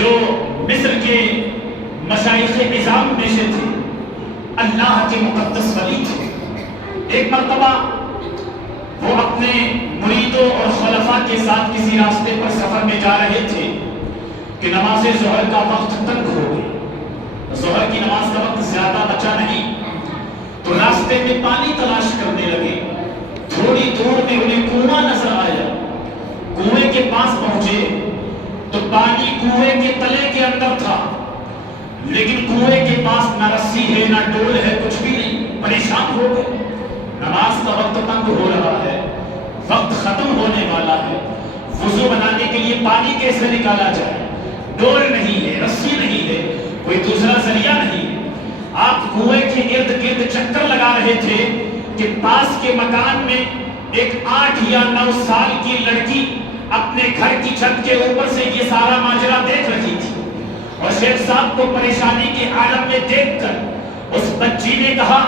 جو مصر کے مشائخ عظام میں سے تھے، اللہ کے مقدس ولی تھے. ایک مرتبہ وہ اپنے مریدوں اور خلفاء کے ساتھ کسی راستے پر سفر میں جا رہے تھے کہ نماز ظہر کا وقت تنگ ہو گیا. ظہر کی نماز کا وقت زیادہ بچا نہیں، تو راستے میں پانی تلاش کرنے لگے. تھوڑی دور میں انہیں کنواں نظر آیا. کنویں کے پاس پہنچے تو پانی کنویں کے تلے کے اندر تھا، لیکن کنویں کے پاس نہ رسی ہے نہ ڈول ہے، کچھ بھی نہیں. پریشان ہو گئے. نماز کا وقت تنگ ہو رہا ہے، وقت ختم ہونے والا ہے. وضو بنانے کے لیے پانی کیسے نکالا جائے؟ ڈول نہیں ہے، رسی نہیں ہے، کوئی دوسرا ذریعہ نہیں ہے. آپ کنویں کے ارد گرد چکر لگا رہے تھے کہ پاس کے مکان میں ایک 8 یا 9 سال کی لڑکی اپنے گھر کی چھت کے اوپر سے یہ سارا ماجرا دیکھ رہی تھی. اور شیخ صاحب کو پریشانی کے عالم میں دیکھ کر اس بچی نے کہا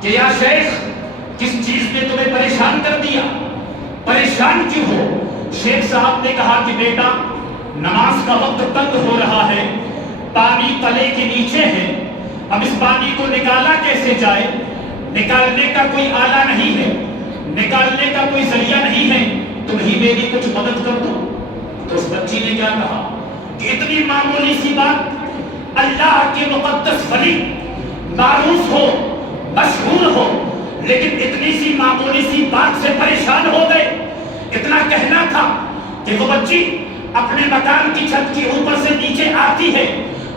کہ یا شیخ، کس چیز نے تمہیں پریشان کر دیا؟ پریشان کیوں ہو؟ شیخ صاحب نے کہا کہ بیٹا، نماز کا وقت تنگ ہو رہا ہے، پانی تلے کے نیچے ہے، اب اس پانی کو نکالا کیسے جائے؟ نکالنے کا کوئی آلہ نہیں ہے، نکالنے کا کوئی ذریعہ نہیں ہے، تم ہی میری کچھ مدد کر دو. تو اس بچی نے کیا کہا کہ اتنی معمولی سی بات، اللہ کے مقدس ولی معروف ہو، مشہور ہو، لیکن اتنی سی معمولی سی بات سے پریشان ہو گئے. اتنا کہنا تھا کہ وہ بچی اپنے مکان کی چھت کے اوپر سے نیچے آتی ہے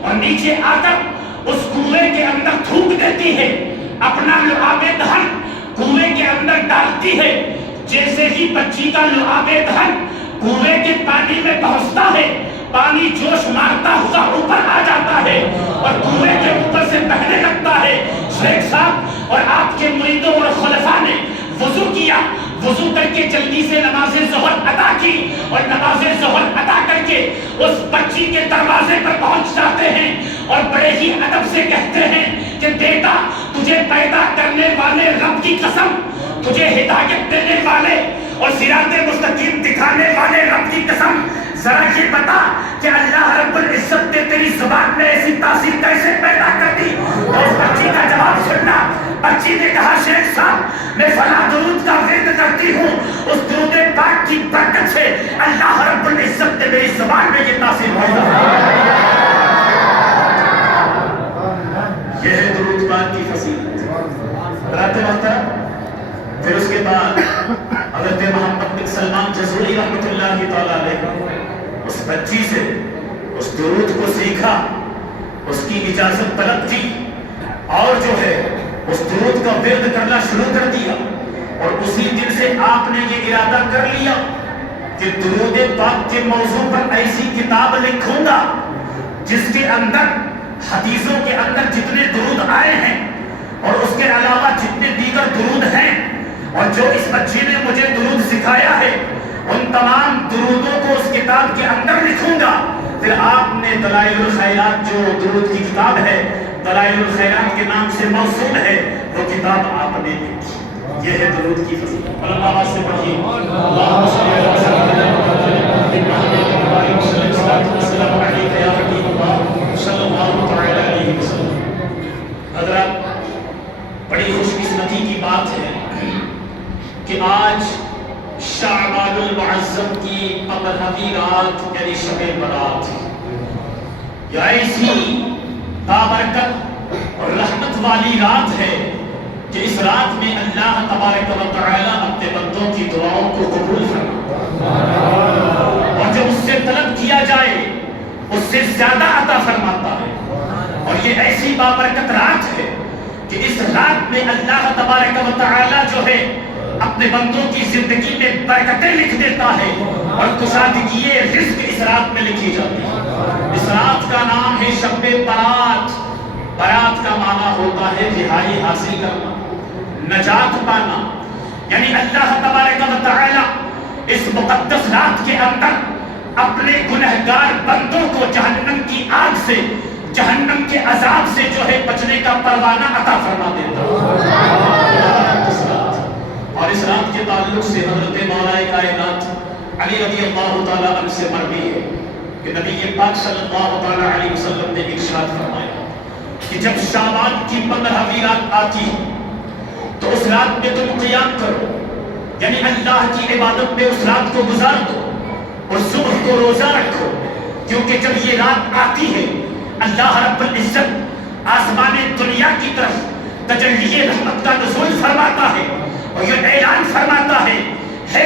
اور نیچے آ کر اس کنویں کے اندر تھوک دیتی ہے، اپنا لعاب دہن کنویں کے اندر ڈالتی ہے. جیسے ہی بچی کا لعاب دہن کنویں کے پانی میں پہنچتا ہے، پانی جوش مارتا ہوا اوپر آ جاتا ہے اور کنویں کے اوپر سے بہنے لگتا ہے. شیخ صاحب اور آپ کے مریدوں اور خلفاء نے وضو کیا، وضو کر کے جلدی سے نماز ظہر ادا کی اور نماز ظہر ادا کر کے اس بچی کے دروازے پر پہنچ جاتے ہیں اور بڑے ہی ادب سے کہتے ہیں کہ بیٹا، تجھے پیدا کرنے والے رب کی قسم، تجھے ہدایت دینے والے اور صراط مستقیم دکھانے والے رب کی قسم، ذرا یہ بتا کہ اللہ رب العزت نے تیری زبان میں ایسی تاثیر کیسے پیدا کر دی؟ تو اس بچی کا جواب سننا. بچی نے کہا شیخ صاحب، میں فلاں درود کا ورد کرتی ہوں، اس درود پاک کی برکت سے اللہ رب العزت نے میری زبان میں یہ تاثیر پیدا کی. یہ ہے درود پاک کی فضیلت. برات محترم، پھر اس کے بعد حضرت محمد بن سلمان جزوری رحمۃ اللہ تعالیٰ علیہ اس بچی سے اس درود کو سیکھا، اس کی اجازت طلب کی اور جو ہے اس درود کا ورد کرنا شروع کر دیا. اور اسی دن سے آپ نے یہ ارادہ کر لیا کہ درود پاک کے موضوع پر ایسی کتاب لکھوں گا جس کے اندر حدیثوں کے اندر جتنے درود آئے ہیں اور اس کے علاوہ جتنے دیگر درود ہیں اور جو اس بچی نے مجھے درود سکھایا ہے، ان تمام درودوں کو اس کتاب کے اندر لکھوں گا. پھر آپ نے دلائل الخیرات، جو درود کی کتاب ہے، دلائل الخیرات کے نام سے موسوم ہے، وہ کتاب آپ نے لکھی. یہ ہے درود کی فضیلت. اور اللہ سے پڑھیے اللہم صلی علی سیدنا محمد. حضرات، بڑی خوش قسمتی کی بات ہے کہ آج شعبان المعظم کی 15ویں رات یعنی شب برات، یہ ایسی بابرکت اور رحمت والی رات ہے کہ اس رات میں اللہ تبارک و تعالی اپنے بندوں کی دعاؤں کو قبول فرماتا ہے اور جو اس سے طلب کیا جائے اس سے زیادہ عطا فرماتا ہے. اور یہ ایسی بابرکت رات ہے کہ اس رات میں اللہ تبارک و تعالی جو ہے اپنے بندوں کی زندگی میں برکتیں لکھ دیتا ہے اور کشادگی رزق اس رات میں لکھی جاتی ہے. اس رات کا نام ہے شب برات. برات کا معنی ہوتا ہے رہائی حاصل کرنا، نجات پانا. یعنی اللہ تبارک و تعالی اس مقدس رات کے اندر اپنے گنہگار بندوں کو جہنم کی آگ سے، جہنم کے عذاب سے جو ہے بچنے کا پروانہ عطا فرما دیتا ہے. اور اس رات کے تعلق سے حضرت مولا کائنات علی رضی اللہ تعالیٰ عنہ سے مروی ہے کہ نبی پاک صلی اللہ تعالی علیہ وسلم نے ارشاد فرمایا کہ جب شعبان کی 15ویں رات آتی ہے تو اس رات میں تم قیام کرو، یعنی اللہ کی عبادت میں اس رات کو گزار دو اور صبح کو روزہ رکھو، کیونکہ جب یہ رات آتی ہے اللہ رب العزت آسمان دنیا کی طرف تجلی رحمت کا نزول فرماتا ہے اور یہ اعلان فرماتا ہے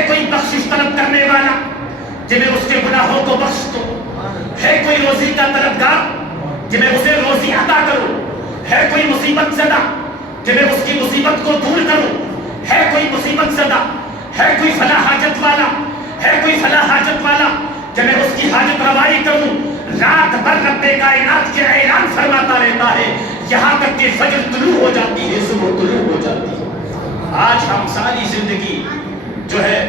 کوئی بخشش طلب کرنے والا کہ میں اس کے گناہوں کو بخش دوں، ہے کوئی روزی کا طلبگار کہ میں اسے روزی عطا کروں، ہے کوئی مصیبت زدہ کہ میں اس کی مصیبت کو دور کروں، ہے کوئی مصیبت زدہ، ہے کوئی فلاح حاجت والا، ہے کوئی فلاح حاجت والا کہ میں اس کی حاجت روائی کروں۔ رات بھر رب کائنات کے اعلان فرماتا رہتا ہے یہاں تک کہ فجر طلوع ہو جاتی ہے، صبح طلوع ہو جاتی ہے۔ آج ہم ساری زندگی جو ہے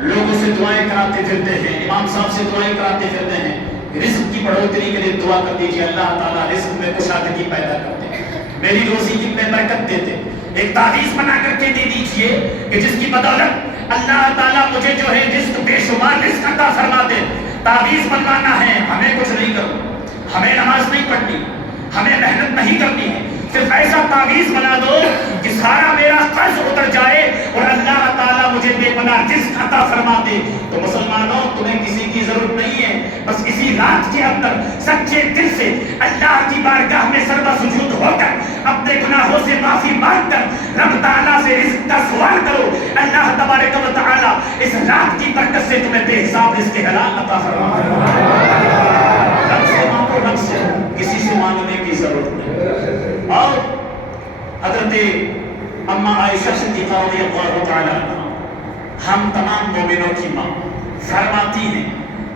لوگوں سے دعائیں کراتے پھرتے ہیں، امام صاحب سے دعائیں کراتے پھرتے ہیں، رزق کی بڑھوتری کے لیے دعا کر دیجیے اللہ تعالیٰ رزق میں کشادگی پیدا کرتے ہیں، میری روزی میں برکت دیتے، ایک تعویذ بنا کر کے دے دیجیے کہ جس کی بدولت اللہ تعالیٰ مجھے جو ہے رزق بے شمار رزق عطا فرما دے۔ تعویذ بنوانا ہے، ہمیں کچھ نہیں کرنا، ہمیں نماز نہیں پڑھنی، ہمیں محنت نہیں کرنی ہے، صرف ایسا تعویذ بنا دو کہ سارا میرا قرض اتر جائے اور اللہ تعالیٰ مجھے بے پناہ رزق عطا فرما دے۔ تو مسلمانوں تمہیں کسی کی ضرورت نہیں ہے، بس اسی رات کے اندر سچے دل سے اللہ کی بارگاہ میں سربا سجود ہو کر اپنے گناہوں سے معافی مانگ کر رب تعالیٰ سے رزق کا سوال کرو، اللہ تبارک و تعالیٰ اس رات کی برکت سے تمہیں بے حساب رزق حلال عطا فرما دے۔ رب سے مانگو، رب سے، کسی سے مانگنے کی ضرورت نہیں۔ اور حضرت اماں عائشہ صدیقہ رضی اللہ تعالی عنہ ہم تمام مومنوں کی ماں فرماتی ہیں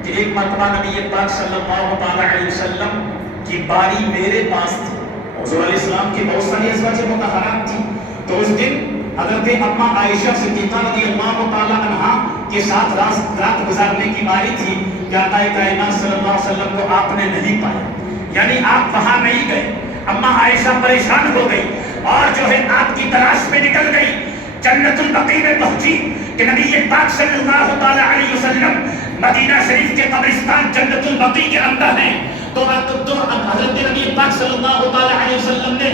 کہ ایک مرتبہ نبی پاک صلی اللہ تعالی علیہ وسلم کی باری میرے پاس تھی، حضور علیہ السلام کی بہت ساری ازواج مطہرات تھی، تو اس دن حضرت اماں عائشہ صدیقہ رضی اللہ تعالی عنہ کے ساتھ رات گزارنے کی باری تھی کہ آقا کائنات صلی اللہ علیہ وسلم کو آپ نے نہیں پایا، یعنی آپ وہاں نہیں گئے۔ اماں عائشہ پریشان ہو گئی اور جو ہے آپ کی تلاش میں نکل گئی، جنت البقیع میں پہنچی کہ نبی پاک صلی اللہ تعالی علیہ وسلم مدینہ شریف کے قبرستان جنت البقیع کے اندر ہیں، تو حضرت نبی پاک صلی اللہ تعالی علیہ وسلم نے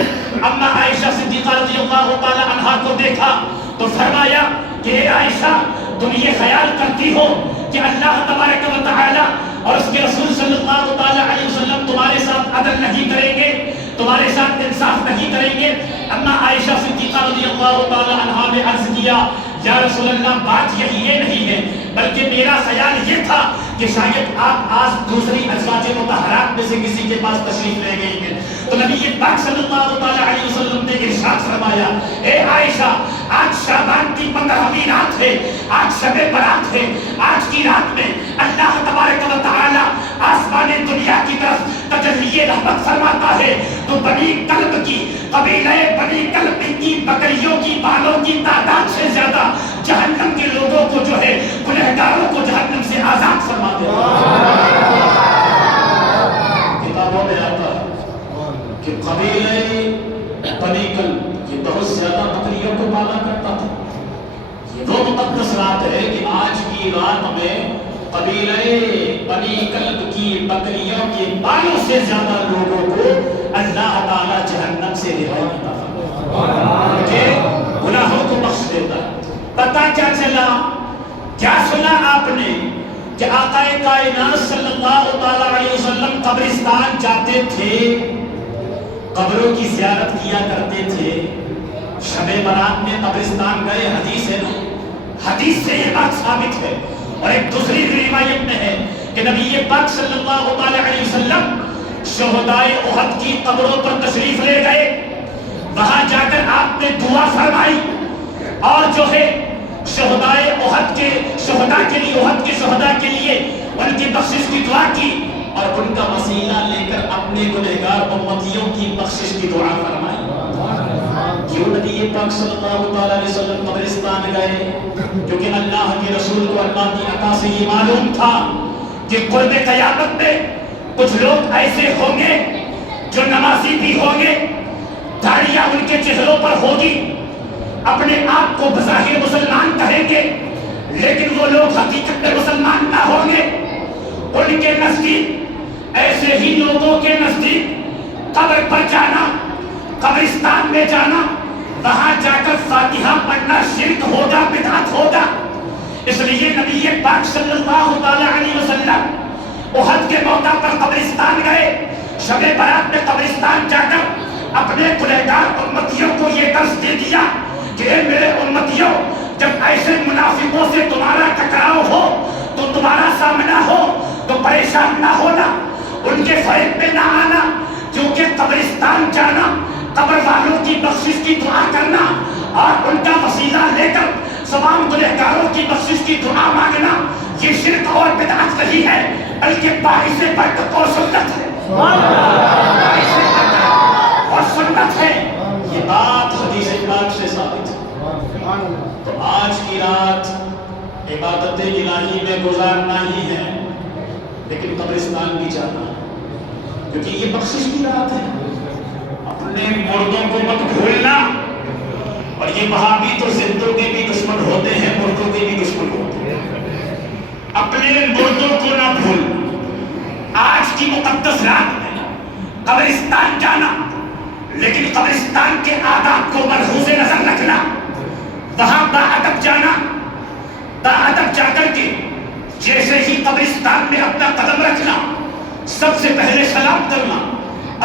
اماں عائشہ صدیقہ رضی اللہ تعالی عنہا کو دیکھا تو فرمایا کہ اے عائشہ تم یہ خیال کرتی ہو کہ اللہ تبارک و تعالی اور اس کے رسول صلی اللہ تعالی علیہ وسلم تمہارے ساتھ عدل نہیں کریں گے، تمہارے ساتھ انصاف نہیں کریں گے؟ اماں عائشہ صدیقہ رضی اللہ تعالی عنہا نے عرض کیا یا رسول اللہ بات یہ نہیں ہے، بلکہ میرا خیال یہ تھا کہ شاید آپ آج دوسری ازواج مطہرات میں سے کسی کے پاس تشریف لے گئی ہیں۔ تو نبی پاک صلی اللہ تعالی علیہ وسلم نے ارشاد فرمایا اے عائشہ آج شعبان کی 15ویں رات ہے، آج شب برات ہے، آج کی رات میں اللہ تبارک و تعالی آسمان دنیا کی طرف تجلی رحمت فرماتا ہے، تو بنی کلب کی قبیلہ بنی کلب کی بکریوں کی بالوں کی تعداد سے زیادہ جہنم کے لوگوں کو جو ہے گنہگاروں کو جہنم سے آزاد فرما دیتا ہے۔ کتابوں میں آتا ہے کہ قبیلہ بنی کلب یہ بہت زیادہ بکریوں کو پالا کرتا تھا۔ یہ وہ مقدس رات ہے کہ آج کی رات میں قبیلہ بنی کلب کی بکریوں کے بالوں سے زیادہ لوگوں کو اللہ تعالیٰ جہنم سے رہائی عطا فرماتا ہے، کہ گناہوں کو بخش دیتا ہے۔ پتہ کیا چلا، کیا سنا آپ نے کہ آقا کائنات صلی اللہ علیہ وسلم قبرستان جاتے تھے، قبروں کی زیارت کیا کرتے تھے، شب برات میں قبرستان گئے، حدیث ہے نا، حدیث سے یہ بات ثابت ہے۔ اور ایک دوسری روایت میں ہے کہ نبی پاک صلی اللہ علیہ وسلم شہدائے احد کی قبروں پر تشریف لے گئے، وہاں جا کر آپ نے دعا فرمائی اور جو ہے شہدائے احد کے شہداء کے لیے، احد کے شہداء کے لیے ان کی بخشش کی دعا کی اور ان کا وسیلہ لے کر اپنے گنہگار امتیوں کی بخشش کی دعا فرمائی۔ کیوں نبی پاک صلی اللہ علیہ وسلم قبرستان گئے؟ کیونکہ اللہ کے رسول کو اللہ کی عطا سے یہ معلوم تھا کہ قرب قیامت میں کچھ لوگ ایسے ہوں گے جو نمازی بھی ہوں گے، داڑھیاں ان کے چہروں پر ہوگی، اپنے آپ کو بظاہر مسلمان کہیں گے، لیکن وہ لوگ حقیقت میں مسلمان نہ ہوں گے۔ ان کے نزدیک، ایسے ہی لوگوں کے نزدیک قبر پر جانا، قبرستان میں جانا، وہاں جا کر فاتحہ پڑھنا شرک ہوگا، بدعت ہوگا۔ اس لیے نبی پاک صلی اللہ علیہ وسلم احد کے موقع پر قبرستان گئے، شب برات میں قبرستان جا کر اپنے گنہگار امتیوں کو یہ درس دے دیا کہ اے میرے امتیوں، جب ایسے منافقوں سے تمہارا ٹکراؤ ہو، تو تمہارا سامنا ہو تو پریشان نہ ہونا، ان کے فریب میں نہ آنا، کیونکہ قبرستان جانا، قبر والوں کی بخشش کی دعا کرنا اور ان کا وسیلہ لے کر تمام گنہگاروں کی بخشش کی دعا مانگنا، یہ شرک اور بدعت نہیں ہے، بلکہ باعث برکت اور سنت ہے، اور سنت ہے۔ یہ بات حدیث پاک سے ثابت ہے۔ تو آج کی رات عبادت الہی میں گزارنا ہی ہے، لیکن قبرستان بھی جانا ہے، کیونکہ یہ بخشش کی رات ہے۔ اپنے مردوں کو مت بھولنا، اور یہ وہابی تو زندوں کے بھی دشمن ہوتے ہیں، مردوں کے بھی دشمن ہوتے ہیں۔ اپنے مردوں کو نہ بھول۔ آج کی مقدس رات میں قبرستان جانا، لیکن قبرستان کے آداب کو ملحوظ نظر رکھنا، وہاں باادب جانا، باادب جا کر کے جیسے ہی قبرستان میں اپنا قدم رکھنا، سب سے پہلے سلام کرنا،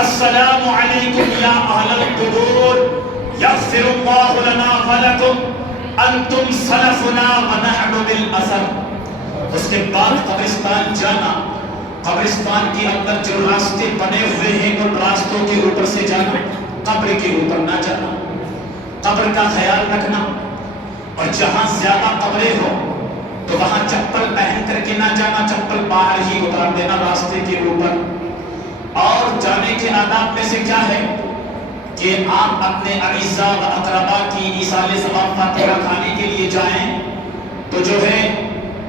السلام علیکم یا اہل القبور یغفر اللہ لنا ولکم انتم سلفنا ونحن بالاثر۔ اس کے بعد قبرستان جانا، قبرستان کے اندر جو راستے بنے ہوئے ہیں ان راستوں کے اوپر سے جانا، قبر کے اوپر نہ جانا، قبر کا خیال رکھنا، اور جہاں زیادہ قبریں ہو تو وہاں چپل پہن کر کے نہ جانا، چپل باہر ہی اتار دینا راستے کے اوپر۔ اور جانے کے آداب میں سے کیا ہے کہ آپ اپنے اعزاء و اقربا کی ایصال ثواب فاتحہ کھانے کے لیے جائیں تو جو ہے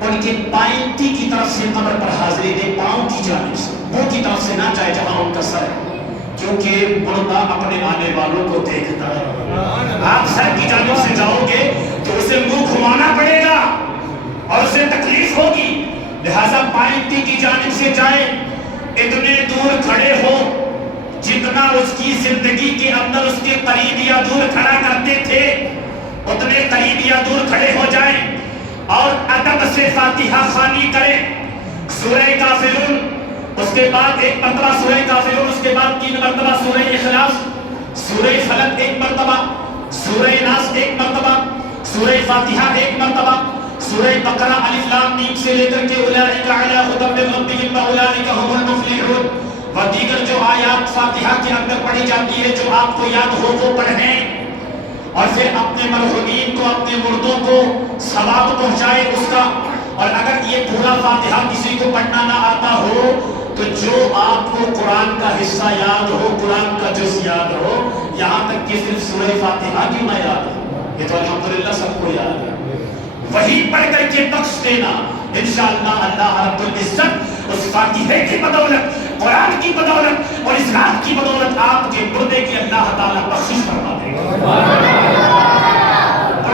ان کے پائنتی کی طرف سے قبر پر حاضری دیں، پاؤں کی جانب سے، منہ کی طرف سے نہ جائے جہاں ان کا سر ہے، کیونکہ مردہ اپنے آنے والوں کو دیکھتا ہے۔ آپ سر کی جانب سے جاؤ گے تو اسے منہ گھمانا پڑے گا اور اسے تکلیف ہوگی، لہذا پائنتی کی جانب سے جائیں، اتنے دور کھڑے ہو جتنا اس کی زندگی کے اندر اس کے قریب یا دور کھڑا کرتے تھے، اتنے قریب یا دور کھڑے ہو جائیں اور ادب سے فاتحہ خوانی کریں۔ سورہ کافرون، اس کے بعد ایک مرتبہ سورہ کافرون، اس کے بعد 3 مرتبہ سورہ اخلاص، سورہ فلق 1 مرتبہ، سورہ ناس 1 مرتبہ، سورہ فاتحہ 1 مرتبہ، سورہ بقرہ الف لام میم سے لے کر کے اولئک علی ھدی من ربہم واولئک ھم المفلحون، و دیگر جو آیات فاتحہ کے اندر پڑھی جاتی ہے جو آپ کو یاد ہو وہ پڑھیں، اور پھر اپنے مرحومین کو، اپنے مردوں کو ثواب پہنچائے اس کا۔ اور اگر یہ پورا فاتحہ کسی کو پڑھنا نہ آتا ہو تو جو آپ کو قرآن کا حصہ یاد ہو، قرآن کا جز یاد ہو، یہاں تک کہ صرف سورہ فاتحہ کیوں نہ یاد ہو، یہ تو الحمدللہ سب کو یاد ہے، وہی پڑھ کر کے بخش دینا انشاءاللہ۔ اللہ رب العزت اس فاتحے کی بدولت، قرآن کی بدولت اور اس رات کی بدولت آپ کے مردے کی اللہ تعالیٰ بخشش فرما دے گا۔